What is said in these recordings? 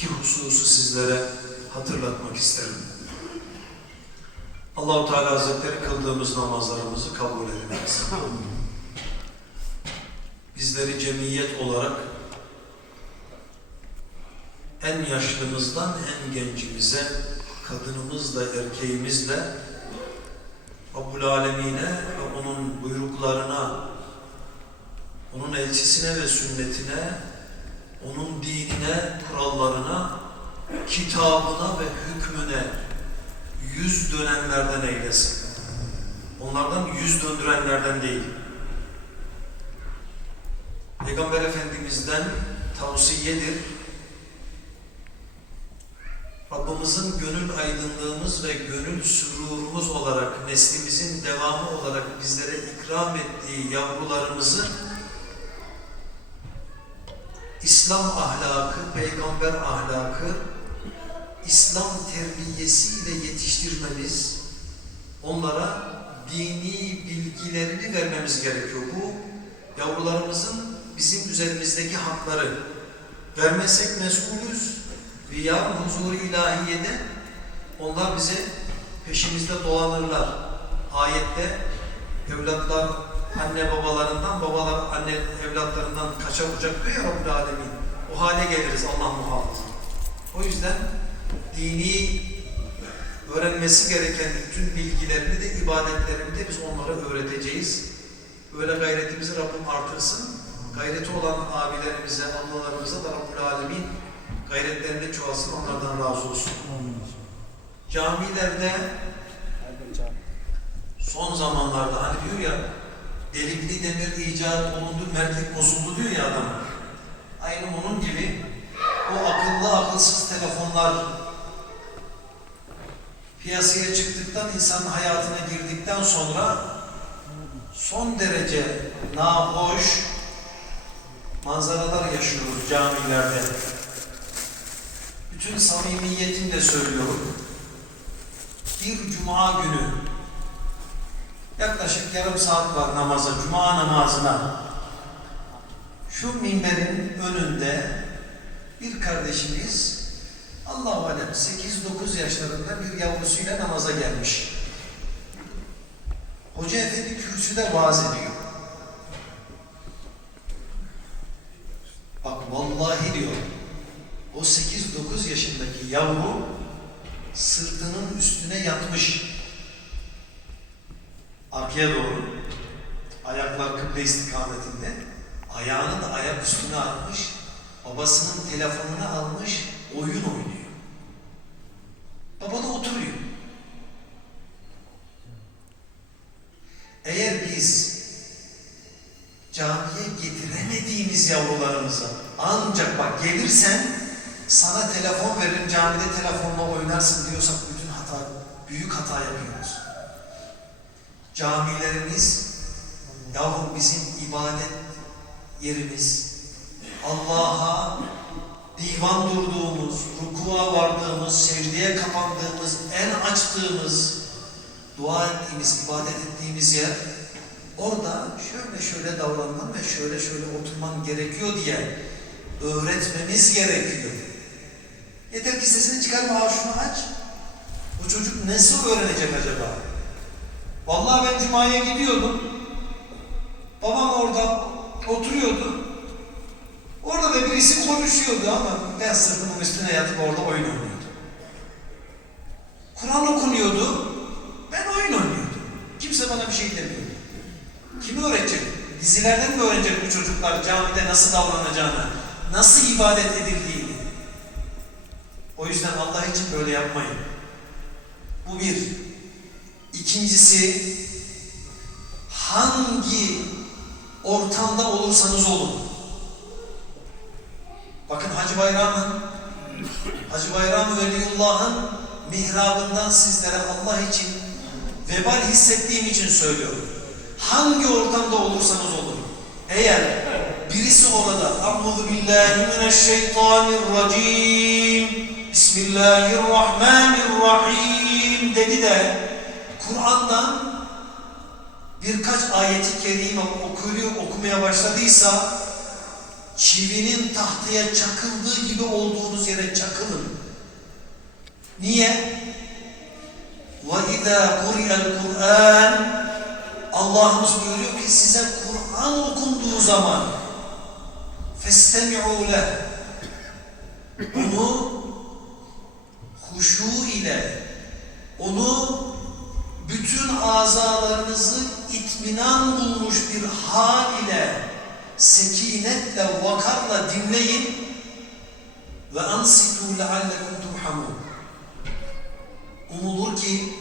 iki hususu sizlere hatırlatmak isterim. Allahu Teala Hazretleri kıldığımız namazlarımızı kabul ediniz. Bizleri cemiyet olarak en yaşlımızdan en gencimize, kadınımızla, erkeğimizle Rabbul Alemine ve onun buyruklarına, onun elçisine ve sünnetine, onun dinine, kurallarına, kitabına ve hükmüne yüz dönenlerden eylesin. Onlardan yüz döndürenlerden değil. Peygamber Efendimiz'den tavsiyedir. Rabbimizin gönül aydınlığımız ve gönül sürurumuz olarak, neslimizin devamı olarak bizlere ikram ettiği yavrularımızı İslam ahlakı, peygamber ahlakı, İslam terbiyesiyle yetiştirmemiz, onlara dini bilgilerini vermemiz gerekiyor. Bu yavrularımızın bizim üzerimizdeki hakları. Vermezsek mesulüz ve yarın huzuru ilahiyede onlar bize peşimizde dolanırlar. Ayette evlatlar anne babalarından, babalar anne evlatlarından kaçamayacak diyor ya Rabbül Alemin. O hale geliriz Allah muhafaza. O yüzden dini öğrenmesi gereken bütün bilgilerini de ibadetlerini de biz onlara öğreteceğiz. Böyle gayretimizi Rabbim artırsın. Gayreti olan abilerimize, ablalarımıza da Rabbül Alemin gayretlerini çoğalsın, onlardan razı olsun. Camilerde son zamanlarda hani diyor ya delikli demir icat olundu, merkep bozuldu diyor ya adam. Aynı onun gibi o akıllı akılsız telefonlar piyasaya çıktıktan, insanın hayatına girdikten sonra son derece nahoş manzaralar yaşıyoruz camilerde. Bütün samimiyetimle söylüyorum. Bir cuma günü yaklaşık yarım saat var namaza, cuma namazına. Şu minberin önünde bir kardeşimiz Allah-u Alem 8-9 yaşlarında bir yavrusuyla namaza gelmiş. Hoca efendi kürsüde vaaz ediyor. Bak vallahi diyor, o 8-9 yaşındaki yavru sırtının üstüne yatmış. Arkaya doğru, ayaklar kıble istikametinde, ayağını da ayak üstüne atmış, babasının telefonunu almış, oyun oynuyor. Baba da oturuyor. Eğer biz camiye getiremediğimiz yavrularımıza ancak bak gelirsen sana telefon veririm camide telefonla oynarsın diyorsak bütün hata, büyük hata yapıyoruz. Camilerimiz yavrum bizim ibadet yerimiz. Allah'a divan durduğumuz, rukuğa vardığımız, secdeye kapandığımız, en açtığımız, dua ettiğimiz, ibadet ettiğimiz yer orada şöyle şöyle davranman ve şöyle şöyle oturman gerekiyor diye öğretmemiz gerekiyor. Yeter ki sesini çıkarma, şunu aç. Bu çocuk nasıl öğrenecek acaba? Vallahi ben Cuma'ya gidiyordum. Babam orada oturuyordu. Orada da birisi konuşuyordu ama ben sırtımın üstüne yatıp orada oyun oynuyordum. Kur'an okunuyordu, ben oyun oynuyordum. Kimse bana bir şey demiyordu. Kimi öğretecek? Dizilerden mi öğrenecek bu çocuklar camide nasıl davranacağını, nasıl ibadet edildiğini? O yüzden Allah için böyle yapmayın. Bu bir. İkincisi, hangi ortamda olursanız olun, Bakın Hacı Bayram'ın, Hacı Bayram Veliullah'ın mihrabından sizlere Allah için vebal hissettiğim için söylüyorum. Hangi ortamda olursanız olun. Eğer birisi orada Euzu billahi mineşşeytanirracim Bismillahirrahmanirrahim dedi de Kur'an'dan birkaç ayeti kerime okuyor, okumaya başladıysa çivinin tahtaya çakıldığı gibi olduğunuz yere çakılın. Niye? وَاِذَا قُرِيَ الْقُرْآنِ Allah'ımız buyuruyor ki size Kur'an okunduğu zaman فَاسْتَمِعُوا لَهُ Onu huşu ile, onu bütün azalarınızı itminan bulmuş bir hal ile, sekinetle, vakarla dinleyin ve ansitu leallekum turhamun. Umulur ki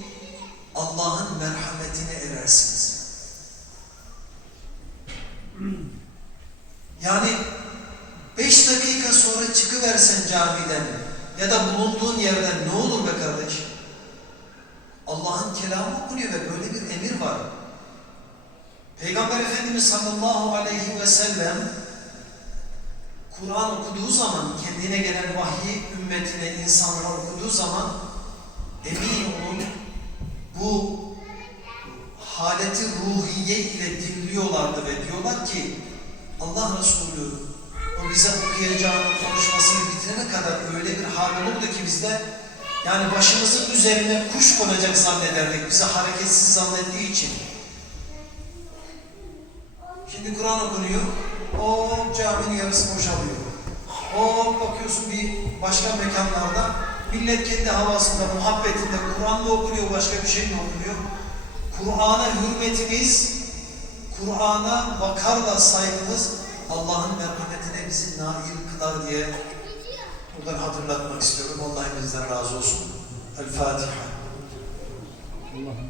Allah'ın merhametine erersiniz. Yani beş dakika sonra çıkıversen camiden ya da bulunduğun yerden ne olur be kardeş? Allah'ın kelamı okunuyor ve böyle bir emir var. Peygamber Efendimiz sallallahu aleyhi ve sellem Kur'an okuduğu zaman, kendine gelen vahyi ümmetine, insanlara okuduğu zaman emin olun bu haleti ruhiye ile dinliyorlardı ve diyorlar ki Allah Resulü o bize okuyacağını, konuşmasını bitirene kadar öyle bir hal olurdu ki bizde yani başımızın üzerine kuş konacak zannederdik bizi hareketsiz zannettiği için. Şimdi Kur'an okunuyor, o caminin yarısı boşalıyor. O bakıyorsun bir başka mekanlarda millet kendi havasında, muhabbetinde Kur'an'la okunuyor, başka bir şey mi okunuyor? Kur'an'a hürmetimiz, Kur'an'a vakarla saygımız Allah'ın merhametine bizi nail kılar diye buradan hatırlatmak istiyorum. Allah hepinizden razı olsun. El Fatiha. Allah'ım